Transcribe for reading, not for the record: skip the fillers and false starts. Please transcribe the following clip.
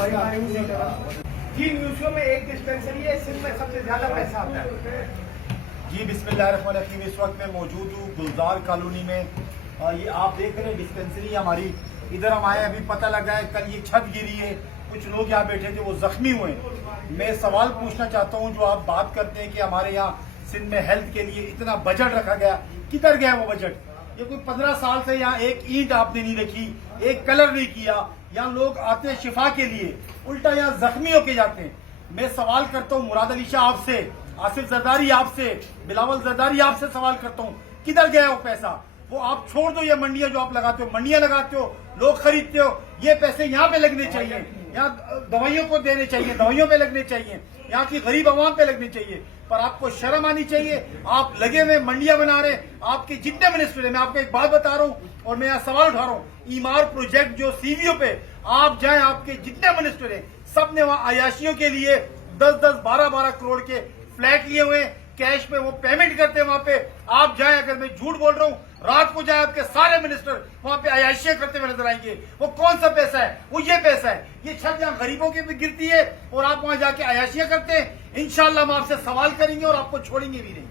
जी museum में एक dispensary है, सिंध में सबसे ज्यादा पैसा आता है। जी बिस्मिल्लाहिर्रहमानिर्रहीम। इस वक्त मैं मौजूद हूँ गुलजार कॉलोनी में। ये आप देख रहे हैं डिस्पेंसरी हमारी। इधर हम आए, अभी पता लगा है कल ये छत गिरी है, कुछ लोग यहाँ बैठे थे वो जख्मी हुए। मैं सवाल पूछना चाहता हूँ, जो आप बात करते हैं कि हमारे यहाँ सिंध में हेल्थ के लिए इतना बजट रखा गया, किधर गया वो बजट? ये कोई 15 साल से यहाँ एक ईंट आपने नहीं रखी, एक कलर नहीं किया। यहाँ लोग आते हैं शिफा के लिए, उल्टा यहाँ जख्मी होके जाते हैं। मैं सवाल करता हूँ मुराद अली शाह आपसे, आसिफ जरदारी आपसे, बिलावल जरदारी आपसे सवाल करता हूँ, किधर गया वो पैसा? वो आप छोड़ दो, ये मंडियां जो आप लगाते हो, मंडियां लगाते हो, लोग खरीदते हो, ये पैसे यहाँ पे लगने चाहिए, यहाँ दवाइयों को देने चाहिए, दवाइयों पे लगने चाहिए, यहाँ की गरीब आवाम पे लगने चाहिए। पर आपको शर्म आनी चाहिए, आप लगे हुए मंडियां बना रहे। आपके जितने मिनिस्टर है, मैं आपको एक बात बता रहा हूँ और मैं यहाँ सवाल उठा रहा हूँ, ईमार प्रोजेक्ट जो सीवीओ पे आप जाए, आपके जितने मिनिस्टर है सब ने वहाँ अयाशियों के लिए 10-10, 12-12 करोड़ के फ्लैट लिए हुए, कैश पे वो पेमेंट करते हैं। वहां पे आप जाए, अगर मैं झूठ बोल रहा हूँ, रात को जाए आपके सारे मिनिस्टर वहां पे अयाशियां करते हुए नजर आएंगे। वो कौन सा पैसा है? वो ये पैसा है। ये छत जहाँ गरीबों की भी गिरती है और आप वहां जाके अयाशियां करते हैं। इंशाल्लाह हम आपसे सवाल करेंगे और आपको छोड़ेंगे भी नहीं।